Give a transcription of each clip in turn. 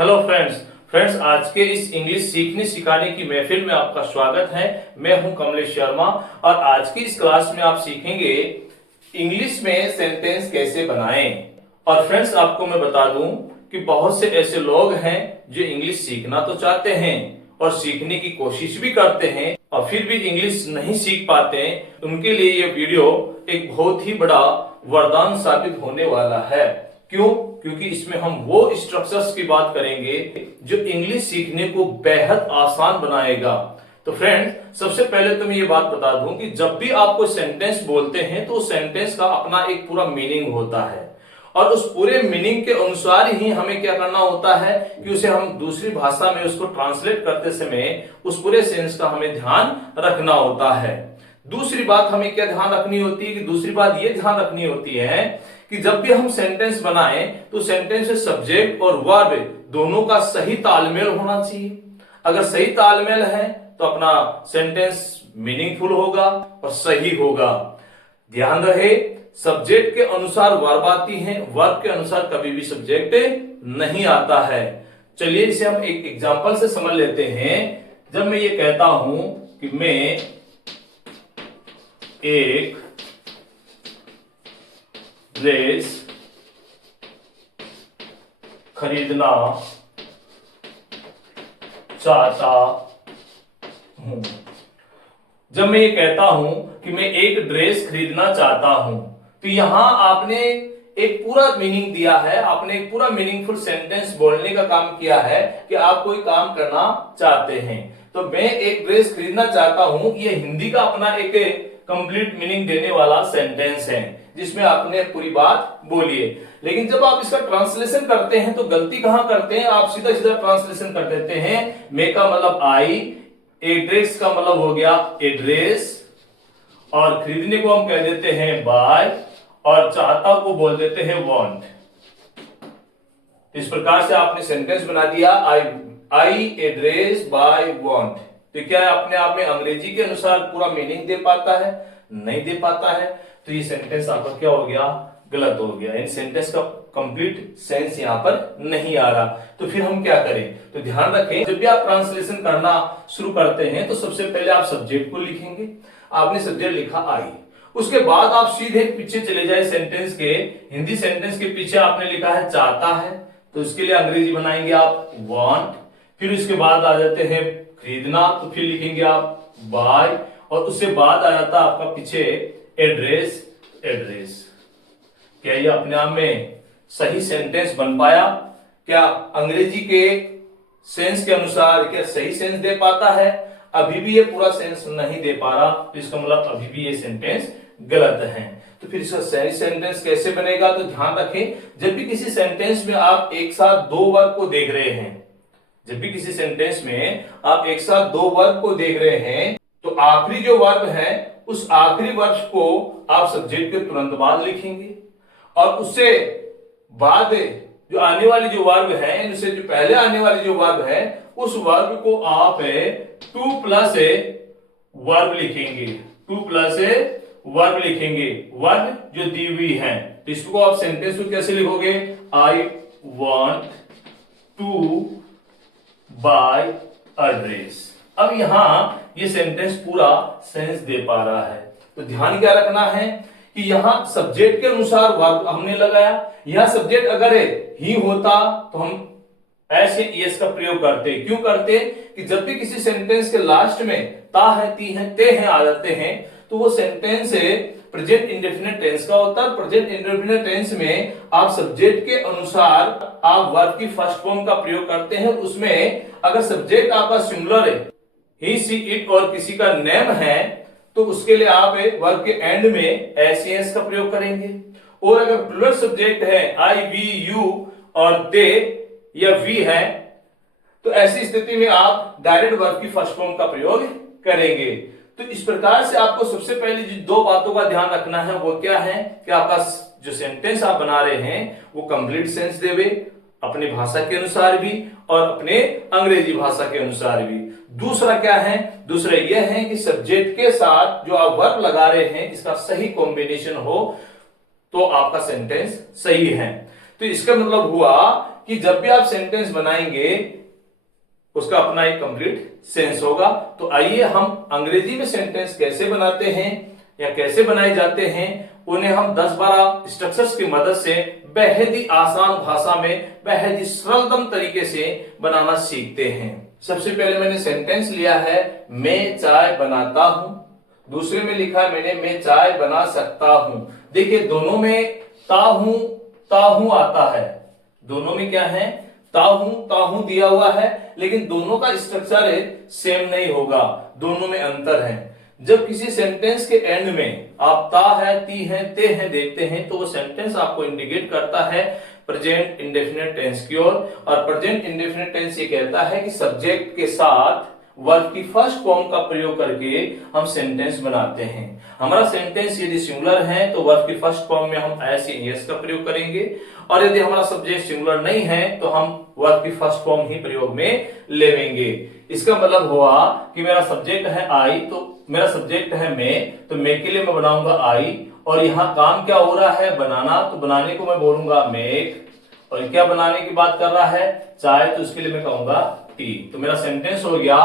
Hello friends आज के इस इंग्लिश सीखने सिखाने की महफिल में आपका स्वागत है। मैं हूं कमलेश शर्मा और आज की इस क्लास में आप सीखेंगे इंग्लिश में सेंटेंस कैसे बनाएं। और फ्रेंड्स आपको मैं बता दूं कि बहुत से ऐसे लोग हैं जो इंग्लिश सीखना तो चाहते हैं और सीखने की कोशिश भी करते हैं और फिर भी इंग्लिश नहीं सीख पाते हैं। उनके लिए ये वीडियो एक बहुत ही बड़ा वरदान साबित होने वाला है। क्यों? क्योंकि इसमें हम वो स्ट्रक्चर्स की बात करेंगे जो इंग्लिश सीखने को बेहद आसान बनाएगा। तो फ्रेंड्स सबसे पहले तो मैं ये बात बता दूं कि जब भी आप कोई सेंटेंस बोलते हैं तो सेंटेंस का अपना एक पूरा मीनिंग होता है और उस पूरे मीनिंग के अनुसार ही हमें क्या करना होता है कि उसे हम दूसरी भाषा में उसको ट्रांसलेट करते समय उस पूरे सेंस का हमें ध्यान रखना होता है। दूसरी बात हमें क्या ध्यान रखनी होती है कि दूसरी बात ये ध्यान रखनी होती है कि जब भी हम सेंटेंस बनाएं तो सेंटेंस से सब्जेक्ट और वर्ब दोनों का सही तालमेल होना चाहिए। अगर सही तालमेल है तो अपना सेंटेंस मीनिंगफुल होगा और सही होगा। ध्यान रहे सब्जेक्ट के अनुसार वर्ब आती है, वर्ब के अनुसार कभी भी सब्जेक्ट नहीं आता है। चलिए इसे हम एक एग्जांपल से समझ लेते हैं। जब मैं ये कहता हूं कि मैं एक ड्रेस खरीदना चाहता हूं, जब मैं ये कहता हूं कि मैं एक ड्रेस खरीदना चाहता हूं तो यहां आपने एक पूरा मीनिंग दिया है, आपने एक पूरा मीनिंगफुल सेंटेंस बोलने का काम किया है कि आप कोई काम करना चाहते हैं। तो मैं एक ड्रेस खरीदना चाहता हूं, ये हिंदी का अपना एक कंप्लीट मीनिंग देने वाला सेंटेंस है जिसमें आपने पूरी बात बोली है। लेकिन जब आप इसका ट्रांसलेशन करते हैं तो गलती कहां करते हैं, आप सीधा सीधा ट्रांसलेशन कर देते हैं। मे का मतलब आई, एड्रेस का मतलब हो गया एड्रेस और खरीदने को हम कह देते हैं बाय और चाहता को बोल देते हैं वांट। इस प्रकार से आपने सेंटेंस बना दिया आई एड्रेस बाय वांट। तो क्या अपने आप में अंग्रेजी के अनुसार पूरा मीनिंग दे पाता है? नहीं दे पाता है। तो ये सेंटेंस आपका क्या हो गया? गलत हो गया। इन सेंटेंस का कंप्लीट सेंस यहां पर नहीं आ रहा। तो फिर हम क्या करें? तो ध्यान रखें जब भी आप ट्रांसलेशन करना शुरू करते हैं तो सबसे पहले आप सब्जेक्ट को लिखेंगे। आपने सब्जेक्ट लिखा आई, उसके बाद आप सीधे पीछे चले जाए सेंटेंस के, हिंदी सेंटेंस के पीछे आपने लिखा है चाहता है तो इसके लिए अंग्रेजी बनाएंगे आप वांट। फिर उसके बाद आ जाते हैं खरीदना तो फिर लिखेंगे आप बाय और उससे बाद आ जाता आपका पीछे एड्रेस। क्या ये अपने आप में सही सेंटेंस बन पाया? क्या अंग्रेजी के सेंस के अनुसार क्या सही सेंस दे पाता है? अभी भी ये पूरा सेंस नहीं दे पा रहा तो इसका मतलब अभी भी ये सेंटेंस गलत है। तो फिर इसका सही सेंटेंस कैसे बनेगा? तो ध्यान रखें जब भी किसी सेंटेंस में आप एक साथ दो वर्ब को देख रहे हैं, जब भी किसी सेंटेंस में आप एक साथ दो वर्ब को देख रहे हैं तो आखिरी जो वर्ब है उस आखिरी वर्ब को आप सब्जेक्ट के तुरंत बाद लिखेंगे और उससे बाद जो आने वाली जो वर्ब है, उससे जो पहले आने वाली जो वर्ब है उस वर्ब को आप टू प्लस वर्ब लिखेंगे। वर्ब जो दी हुई है तो इसको आप सेंटेंस को कैसे लिखोगे? I want to buy a dress. अब यहां ये सेंटेंस पूरा सेंस दे पा रहा है। तो ध्यान क्या रखना है कि यहां सब्जेक्ट के अनुसार वर्ब हमने लगाया। यहां सब्जेक्ट अगर ही होता तो हम ऐसे एस का प्रयोग करते। क्यों करते? कि जब भी किसी सेंटेंस के लास्ट में ता है, ती है, ते हैं आ जाते हैं तो वो सेंटेंस प्रेजेंट इंडेफिनिट टेंस का होता है। प्रेजेंट इंडेफिनिट टेंस में आप सब्जेक्ट के अनुसार आप वर्ब की फर्स्ट फॉर्म का प्रयोग करते हैं। उसमें अगर सब्जेक्ट आपका सिंगुलर है, ही, सी, इट और किसी का नेम है तो उसके लिए आप वर्ब के एंड में एस का प्रयोग करेंगे। और अगर प्लूरल सब्जेक्ट है आई, वी, यू और दे या वी है तो ऐसी स्थिति में आप डायरेक्ट वर्ब की फर्स्ट फॉर्म का प्रयोग करेंगे। तो इस प्रकार से आपको सबसे पहले जो दो बातों का ध्यान रखना है वो क्या है कि आपका जो सेंटेंस आप बना रहे हैं वो कंप्लीट सेंस देवे, अपनी भाषा के अनुसार भी और अपने अंग्रेजी भाषा के अनुसार भी। दूसरा क्या है? दूसरा यह है कि सब्जेक्ट के साथ जो आप वर्ब लगा रहे हैं इसका सही कॉम्बिनेशन हो तो आपका सेंटेंस सही है। तो इसका मतलब हुआ कि जब भी आप सेंटेंस बनाएंगे उसका अपना एक कंप्लीट सेंस होगा। तो आइए हम अंग्रेजी में सेंटेंस कैसे बनाते हैं या कैसे बनाए जाते हैं, उन्हें हम 10-12 स्ट्रक्चर्स की मदद से बेहद ही आसान भाषा में बेहद ही सरलतम तरीके से बनाना सीखते हैं। सबसे पहले मैंने सेंटेंस लिया है मैं चाय बनाता हूं, दूसरे में लिखा है मैंने मैं चाय बना सकता हूं। देखिए दोनों में ताहू आता है, दोनों में क्या है ताहू दिया हुआ है, लेकिन दोनों का स्ट्रक्चर सेम नहीं होगा, दोनों में अंतर है। जब किसी सेंटेंस के एंड में आप ता है, ती है, ते है देखते हैं तो वो सेंटेंस आपको इंडिकेट करता है प्रेजेंट इंडेफिनिट टेंस की ओर। और प्रेजेंट इंडेफिनिट टेंस ये कहता है कि सब्जेक्ट के साथ वर्ब की फर्स्ट फॉर्म का प्रयोग करके हम सेंटेंस बनाते हैं। हमारा सेंटेंस यदि सिंगुलर है तो वर्ब की फर्स्ट फॉर्म में हम एस या एस का प्रयोग करेंगे, और यदि हमारा सब्जेक्ट सिंगुलर नहीं है तो हम वर्ब की फर्स्ट फॉर्म ही प्रयोग में लेंगे। इसका मतलब हुआ कि मेरा सब्जेक्ट है आई, तो मेरा सब्जेक्ट है मैं, तो मैं के लिए मैं बनाऊंगा आई, और यहाँ काम क्या हो रहा है बनाना, तो बनाने को मैं बोलूंगा मेक, और क्या बनाने की बात कर रहा है चाय, तो उसके लिए मैं कहूंगा टी। तो मेरा सेंटेंस हो गया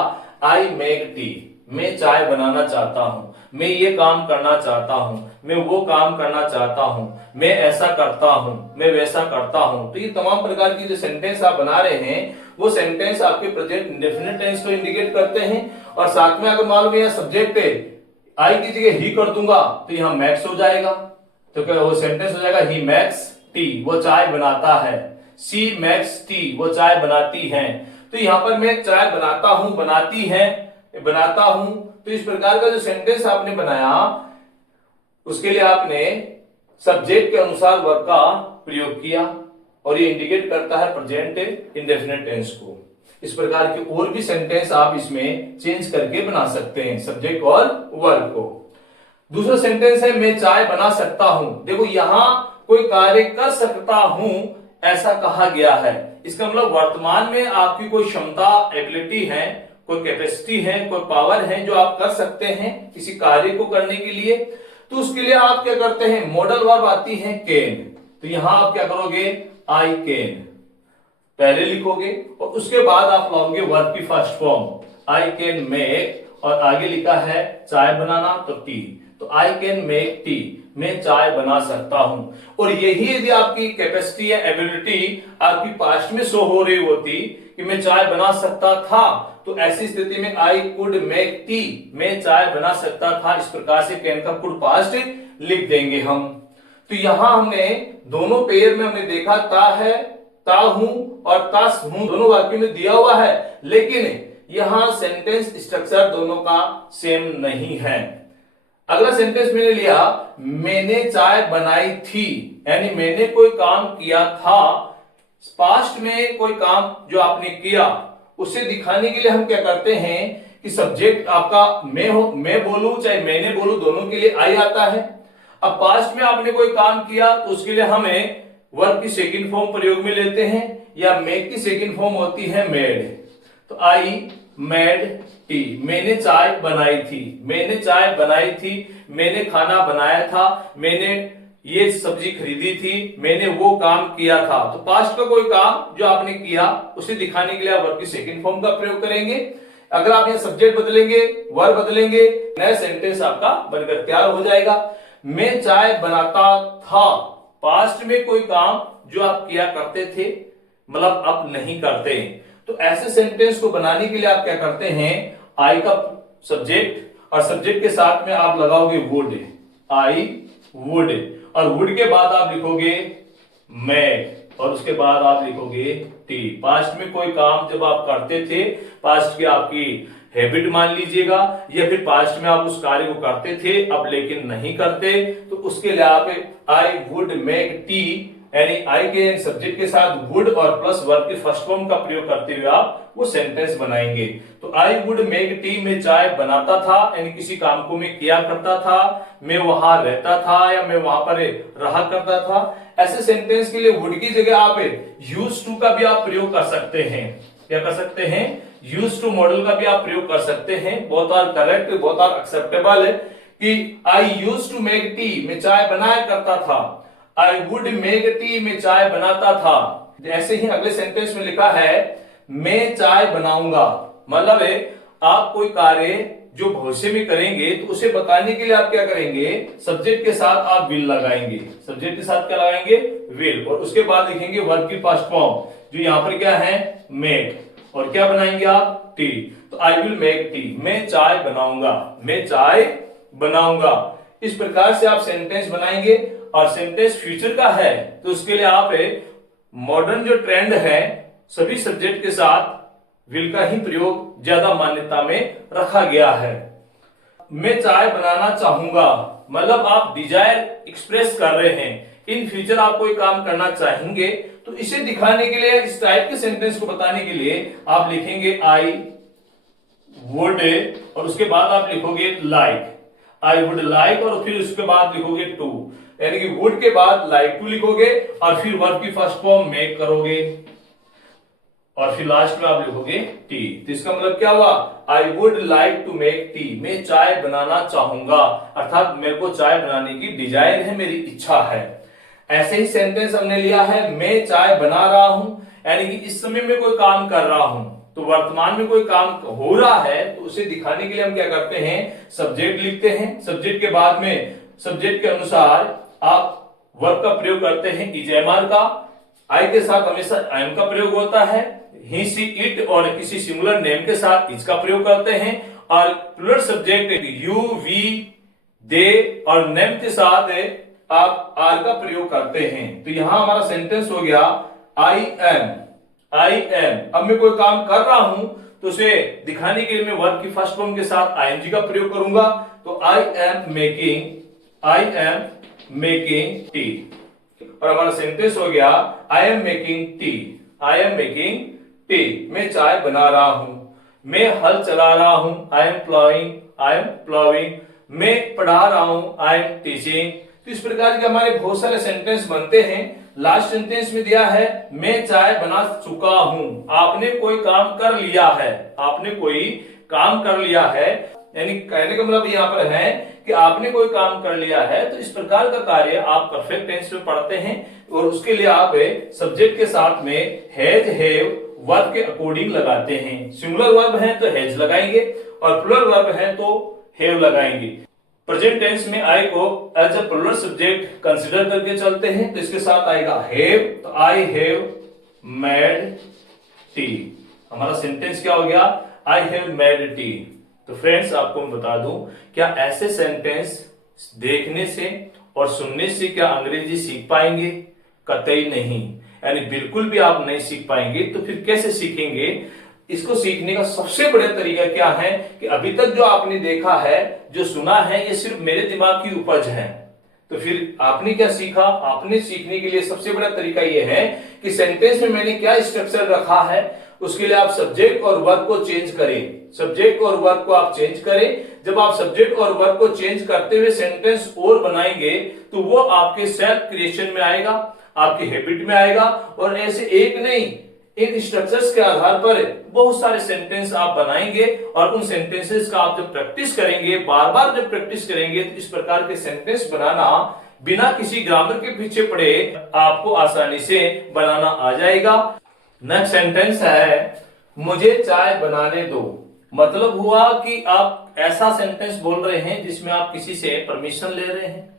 आई मेक टी, मैं चाय बनाना चाहता हूं, मैं ये काम करना चाहता हूं, मैं वो काम करना चाहता हूं, मैं ऐसा करता हूं, मैं वैसा करता हूं। तो ये तमाम प्रकार की जो सेंटेंस आप बना रहे हैं वो सेंटेंस आपके प्रेजेंट इंडेफिनिट टेंस को इंडिकेट करते हैं। और साथ में अगर मालूम है सब्जेक्ट है आई की जगह ही कर दूंगा तो यहाँ मैक्स हो जाएगा, तो क्या वो सेंटेंस हो जाएगा ही मैक्स टी, वो चाय बनाता है, सी मैक्स टी, वो चाय बनाती है। तो यहाँ पर मैं चाय बनाता हूं, बनाती है, बनाता हूं, तो इस प्रकार का जो सेंटेंस आपने बनाया उसके लिए आपने सब्जेक्ट के अनुसार वर्ब का प्रयोग किया, और ये इंडिकेट करता है प्रेजेंट इंडेफिनिट टेंस को। इस प्रकार के और भी सेंटेंस आप इसमें चेंज करके बना सकते हैं सब्जेक्ट और वर्ब को। दूसरा सेंटेंस है मैं चाय बना सकता हूं। देखो यहां कोई कार्य कर सकता हूं ऐसा कहा गया है, इसका मतलब वर्तमान में आपकी कोई क्षमता एबिलिटी है, कोई कैपेसिटी है, कोई पावर है जो आप कर सकते हैं किसी कार्य को करने के लिए। तो उसके लिए आप क्या करते हैं मॉडल वर्ब आती है कैन, तो यहां आप क्या करोगे आई कैन पहले लिखोगे, और उसके बाद आप लाओगे वर्ब की first form I can make, और आगे लिखा है चाय बनाना तो टी, तो आई कैन मेक टी, मैं चाय बना सकता हूं। और यही यदि आपकी कैपेसिटी या एबिलिटी आपकी पास्ट में शो हो रही होती कि मैं चाय बना सकता था, तो ऐसी स्थिति में आई कुड मेक टी, मैं चाय बना सकता था, इस प्रकार से कैन का कुड पास्ट लिख देंगे हम। तो यहां हमने दोनों पेयर में हमने देखा ता है, ता हूं और तास हूं दोनों वाक्यों में दिया हुआ है, लेकिन यहां सेंटेंस स्ट्रक्चर दोनों का सेम नहीं है। अगला सेंटेंस मैंने लिया मैंने चाय बनाई थी, यानी मैंने कोई काम किया था, पास्ट में कोई काम जो आपने किया उसे दिखाने के लिए हम क्या करते हैं कि सब्जेक्ट आपका मैं हो, मैं बोलूं चाहे मैंने बोलूं, दोनों के लिए आई आता है। अब पास्ट में आपने कोई काम किया तो उसके लिए हमें वर्ब की सेकंड फॉर्म प्रयोग में लेते हैं, या मेक की सेकंड फॉर्म होती है मेड, तो आई मेड टी, मैंने चाय बनाई थी, मैंने चाय बनाई थी, मैंने खाना बनाया था, मैंने ये सब्जी खरीदी थी, मैंने वो काम किया था। तो पास्ट का कोई काम जो आपने किया उसे दिखाने के लिए आप वर्ब की सेकंड फॉर्म का प्रयोग करेंगे। अगर आप ये सब्जेक्ट बदलेंगे वर्ब बदलेंगे, नया सेंटेंस आपका बनकर तैयार हो जाएगा। मैं चाय बनाता था, पास्ट में कोई काम जो आप किया करते थे, मतलब अब नहीं करते। तो ऐसे सेंटेंस को बनाने के लिए आप क्या करते हैं आई का सब्जेक्ट, और सब्जेक्ट के साथ में आप लगाओगे वुड, आई वुड, और वुड के बाद आप लिखोगे मेक, और उसके बाद आप लिखोगे टी। पास्ट में कोई काम जब आप करते थे, पास्ट की आपकी हैबिट मान लीजिएगा, या फिर पास्ट में आप उस कार्य को करते थे अब लेकिन नहीं करते, तो उसके लिए आप आई वुड मेक टी, यानी आई के सब्जेक्ट के साथ वुड और प्लस वर्ब की फर्स्ट फॉर्म का प्रयोग करते हुए आप वो सेंटेंस बनाएंगे। तो आई वुड मेक टी, मैं चाय बनाता था, यानी किसी काम को मैं किया करता था, मैं वहां रहता था या मैं वहां पर रहा करता था। ऐसे सेंटेंस के लिए वुड की जगह आप यूज टू का भी आप प्रयोग कर सकते हैं। क्या कर सकते हैं यूज टू मॉडल का भी आप प्रयोग कर सकते हैं। बहुत आर करेक्ट, बहुत आर एक्सेप्टेबल है कि आई यूज टू मेक टी, मैं चाय बनाया करता था, आई वुड मेक टी, मैं चाय बनाता था, ऐसे ही अगले सेंटेंस में लिखा है मैं चाय बनाऊंगा, मतलब है आप कोई कार्य जो भविष्य में करेंगे तो उसे बताने के लिए आप क्या करेंगे, सब्जेक्ट के साथ आप विल लगाएंगे, सब्जेक्ट के साथ क्या लगाएंगे, विल, और उसके बाद लिखेंगे वर्ब की फर्स्ट फॉर्म जो यहां पर क्या है, मेक, और क्या बनाएंगे आप, टी। तो आई विल मेक टी, मैं चाय बनाऊंगा, मैं चाय बनाऊंगा। इस प्रकार से आप सेंटेंस बनाएंगे। और सेंटेंस फ्यूचर का है तो उसके लिए आप मॉडर्न जो ट्रेंड है सभी सब्जेक्ट के साथ विल का ही प्रयोग ज्यादा मान्यता में रखा गया है। मैं चाय बनाना चाहूंगा, मतलब आप डिजायर एक्सप्रेस कर रहे हैं, इन फ्यूचर आप कोई काम करना चाहेंगे, तो इसे दिखाने के लिए, इस टाइप के सेंटेंस को बताने के लिए आप लिखेंगे आई वुड, और उसके बाद आप लिखोगे लाइक, आई वुड लाइक, और फिर उसके बाद लिखोगे टू, यानी कि वुड के बाद लाइक टू लिखोगे, और फिर वर्ब की फर्स्ट फॉर्म मेक करोगे, और फिर लास्ट में आप लिखोगे टी। तो इसका मतलब क्या हुआ, I would like to make tea, मैं चाय बनाना चाहूंगा, अर्थात मेरे को चाय बनाने की डिजायर है, मेरी इच्छा है। ऐसे ही सेंटेंस हमने लिया है मैं चाय बना रहा हूं, यानी कि इस समय में कोई काम कर रहा हूं, तो वर्तमान में कोई काम हो रहा है तो उसे दिखाने के लिए हम क्या करते हैं, सब्जेक्ट लिखते हैं, सब्जेक्ट के बाद में सब्जेक्ट के अनुसार आप वर्ब का प्रयोग करते हैं, इज एम आर का, आई के साथ हमेशा आई एम का प्रयोग होता है, ही सी इट और किसी सिंगुलर नेम के साथ इज का प्रयोग करते हैं, और प्लूरल सब्जेक्ट यू वी दे और नेम के साथ आप आर का प्रयोग करते हैं। तो यहां हमारा सेंटेंस हो गया आई एम, आई एम। अब मैं कोई काम कर रहा हूं तो उसे दिखाने के लिए मैं वर्ब की फर्स्ट फॉर्म के साथ आईएनजी का प्रयोग करूंगा, तो आई एम मेकिंग टी, और हमारा सेंटेंस हो गया I am making tea, I am making tea, मैं चाय बना रहा हूं, मैं हल चला रहा हूं, आई एम प्लाविंग, मैं पढ़ा रहा हूं, आई एम टीचिंग। तो इस प्रकार के हमारे बहुत सारे सेंटेंस बनते हैं। लास्ट सेंटेंस में दिया है मैं चाय बना चुका हूं, आपने कोई काम कर लिया है, आपने कोई काम कर लिया है, यानी कहने का मतलब यहाँ पर है कि आपने कोई काम कर लिया है। तो इस प्रकार का कार्य आप परफेक्ट टेंस में पढ़ते हैं, और उसके लिए आप सब्जेक्ट के साथ में हैज हैव वर्ब के अकॉर्डिंग लगाते हैं। सिंगुलर वर्ब है तो हैज लगाएंगे, और प्लूरल वर्ब है तो हैव लगाएंगे। प्रेजेंट टेंस में आई को as a plural subject consider करके चलते हैं, तो इसके साथ आएगा हैव, तो आई हैव मेड टी, हमारा सेंटेंस क्या हो गया, आई हैव मेड टी। तो फ्रेंड्स आपको मैं बता दूं, क्या ऐसे सेंटेंस देखने से और सुनने से क्या अंग्रेजी सीख पाएंगे, कतई नहीं, यानी बिल्कुल भी आप नहीं सीख पाएंगे। तो फिर कैसे सीखेंगे, इसको सीखने का सबसे बड़ा तरीका क्या है कि अभी तक जो आपने देखा है, जो सुना है, ये सिर्फ मेरे दिमाग की उपज है। तो फिर आपने क्या सीखा, आपने सीखने के लिए सबसे बड़ा तरीका यह है कि सेंटेंस में मैंने क्या स्ट्रक्चर रखा है, उसके लिए आप सब्जेक्ट और वर्ब को चेंज करें, सब्जेक्ट और वर्ब को आप चेंज करें। जब आप सब्जेक्ट और वर्ब को चेंज करते हुए सेंटेंस और बनाएंगे तो वो आपके सेल्फ क्रिएशन में आएगा, आपकी हैबिट में आएगा, और ऐसे एक नहीं, इन स्ट्रक्चर्स के आधार पर बहुत सारे सेंटेंस आप बनाएंगे, और उन सेंटेंसेस का आप जब प्रैक्टिस करेंगे, बार बार जब प्रैक्टिस करेंगे, तो इस प्रकार के सेंटेंस बनाना बिना किसी ग्रामर के पीछे पड़े आपको आसानी से बनाना आ जाएगा। नेक्स्ट सेंटेंस है मुझे चाय बनाने दो, मतलब हुआ कि आप ऐसा सेंटेंस बोल रहे हैं जिसमें आप किसी से परमिशन ले रहे हैं,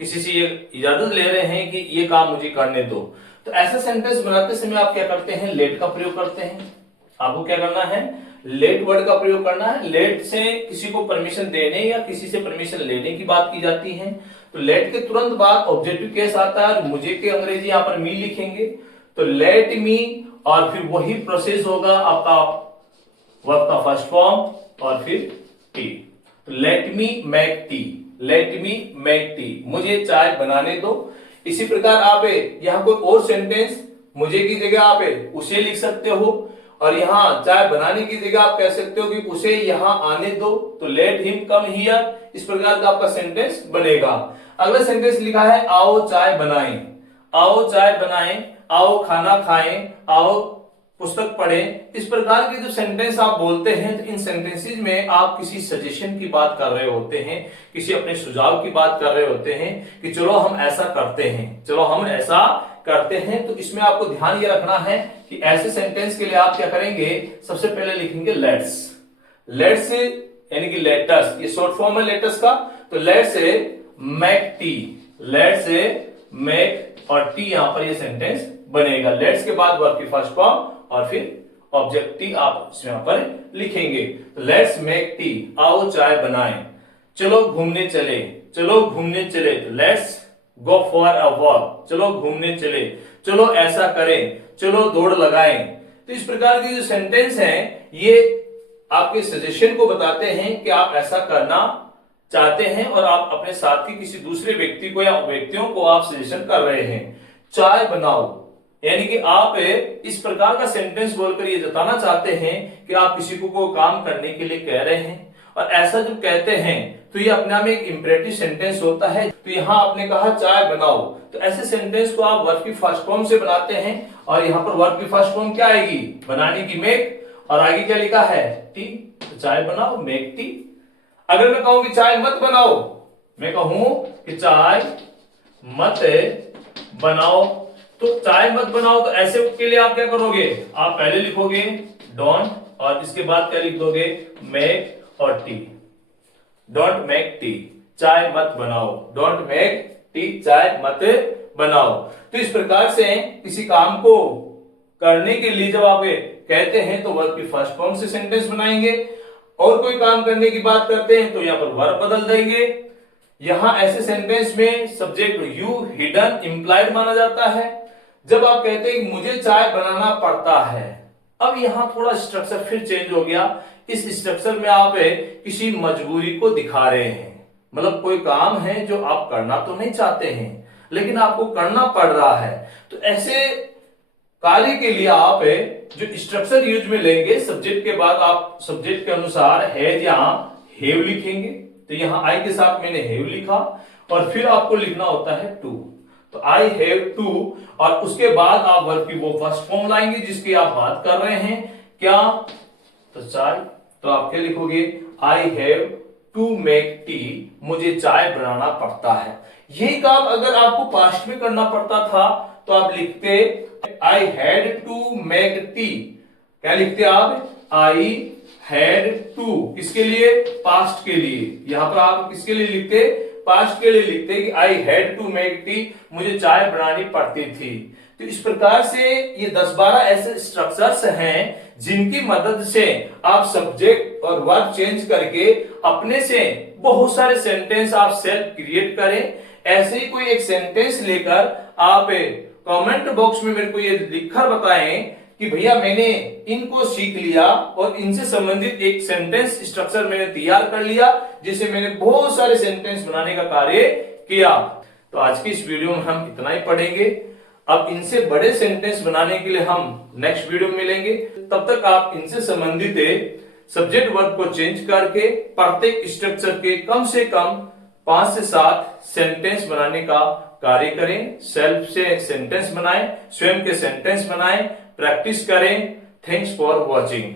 किसी से ये इजाजत ले रहे हैं कि ये काम मुझे करने दो। तो ऐसा सेंटेंस बनाते समय आप क्या करते हैं, लेट का प्रयोग करते हैं। आपको क्या करना है, लेट वर्ड का प्रयोग करना है। लेट से किसी को परमिशन देने या किसी से परमिशन लेने की बात की जाती है। तो लेट के तुरंत बाद ऑब्जेक्टिव केस आता है, मुझे के अंग्रेजी यहाँ पर मी लिखेंगे, तो लेट मी, और फिर वही प्रोसेस होगा आपका वर्ब का फर्स्ट फॉर्म और फिर टी। तो let me make tea, let me make tea, मुझे चाय बनाने दो। इसी प्रकार आप यहाँ कोई और सेंटेंस मुझे की जगह आप उसे लिख सकते हो, और यहाँ चाय बनाने की जगह आप कह सकते हो कि उसे यहाँ आने दो, तो लेट हिम कम हियर। इस प्रकार का आपका सेंटेंस बनेगा। अगला सेंटेंस लिखा है आओ चाय बनाएं, आओ चाय बनाएं, आओ खाना खाएं, आओ पुस्तक पढ़ें। इस प्रकार के जो सेंटेंस आप बोलते हैं, तो इन सेंटेंसेस में आप किसी सजेशन की बात कर रहे होते हैं, किसी अपने सुझाव की बात कर रहे होते हैं कि चलो हम ऐसा करते हैं, चलो हम ऐसा करते हैं। तो इसमें आपको ध्यान ये रखना है कि ऐसे सेंटेंस के लिए आप क्या करेंगे, सबसे पहले लिखेंगे लेट्स। लेट्स यानी कि लेटस, ये शॉर्ट फॉर्म है लेटस का, तो let's make tea, let's make और टी यहां पर ये सेंटेंस बनेगा। लेट्स के बाद वर्ब की फर्स्ट फॉर्म और फिर ऑब्जेक्टिव आप इसमें यहां पर लिखेंगे। तो लेट्स मेक टी, आओ चाय बनाएं। चलो घूमने चले, चलो घूमने चले, let's go for a walk, चलो घूमने चले, चलो ऐसा करें, चलो दौड़ लगाएं। तो इस प्रकार के जो सेंटेंस हैं ये आपके सजेशन को बताते हैं कि आप ऐसा करना चाहते हैं और आप अपने साथ ही किसी दूसरे व्यक्ति को या व्यक्तियों को आप सजेशन कर रहे हैं। चाय बनाओ यानी कि आप इस प्रकार का सेंटेंस बोलकर ये जताना चाहते हैं कि आप किसी को काम करने के लिए कह रहे हैं। और ऐसा जब कहते हैं तो ये अपने आप में एक इंपरेटिव सेंटेंस होता है। तो यहां आपने कहा चाय बनाओ, तो ऐसे सेंटेंस को आप वर्ब की फर्स्ट फॉर्म से बनाते हैं और यहां पर वर्ब की फर्स्ट फॉर्म क्या आएगी, बनाने की मेक, और आगे क्या लिखा है टी, तो चाय बनाओ मेक टी। अगर मैं कहूं कि चाय मत बनाओ, मैं कहूं कि चाय मत बनाओ, तो चाय मत बनाओ, तो ऐसे के लिए आप क्या करोगे, आप पहले लिखोगे डोंट और इसके बाद क्या लिख दोगे मेक और टी। डोंट मेक टी, चाय मत बनाओ, डोंट मेक टी, चाय मत बनाओ। तो इस प्रकार से किसी काम को करने के लिए जब आप कहते हैं तो वर्ब की फर्स्ट फॉर्म से सेंटेंस बनाएंगे, और कोई काम करने की बात करते हैं तो यहां पर वर्ब बदल देंगे। यहां ऐसे सेंटेंस में सब्जेक्ट यू हिडन इंप्लाइड माना जाता है। जब आप कहते हैं कि मुझे चाय बनाना पड़ता है, अब यहां थोड़ा स्ट्रक्चर फिर चेंज हो गया। इस स्ट्रक्चर में आप किसी मजबूरी को दिखा रहे हैं, मतलब कोई काम है जो आप करना तो नहीं चाहते हैं लेकिन आपको करना पड़ रहा है। तो ऐसे कार्य के लिए आप जो स्ट्रक्चर यूज में लेंगे, सब्जेक्ट के बाद आप सब्जेक्ट के अनुसार हैज या हैव लिखेंगे। तो यहां आई के साथ मैंने हैव लिखा और फिर आपको लिखना होता है टू, तो आई हैव टू, और उसके बाद आप वर्ब की वो फर्स्ट फॉर्म लाएंगे जिसकी आप बात कर रहे हैं, क्या, तो चाय। तो आप क्या लिखोगे, I have to make tea, मुझे चाय बनाना पड़ता है। यही काम अगर आपको पास्ट में करना पड़ता था तो आप लिखते I had to make tea. क्या लिखते आप, आई हैड टू, किसके लिए, पास्ट के लिए। यहां पर आप किसके लिए लिखते, पास्ट के लिए लिखते कि I had to make tea, मुझे चाय बनानी पड़ती थी। तो इस प्रकार से ये 10-12 ऐसे स्ट्रक्चर्स हैं जिनकी मदद से आप सब्जेक्ट और वर्ब चेंज करके अपने से बहुत सारे सेंटेंस आप सेल्फ क्रिएट करें। ऐसे ही कोई एक सेंटेंस लेकर आप कमेंट बॉक्स में मेरे को ये लिखकर बताएं कि भैया मैंने इनको सीख लिया और इनसे संबंधित एक सेंटेंस स्ट्रक्चर मैंने तैयार कर लिया, जिसे मैंने बहुत सारे सेंटेंस बनाने का कार्य किया। तो आज की इस वीडियो में हम इतना ही पढ़ेंगे। अब इनसे बड़े सेंटेंस बनाने के लिए हम नेक्स्ट वीडियो में मिलेंगे। तब तक आप इनसे संबंधित सब्जेक्ट वर्ब को चेंज करके प्रत्येक स्ट्रक्चर के कम से कम 5 से 7 सेंटेंस बनाने का कार्य करें। सेल्फ से सेंटेंस बनाएं, स्वयं के सेंटेंस बनाएं, प्रैक्टिस करें। Thanks for watching.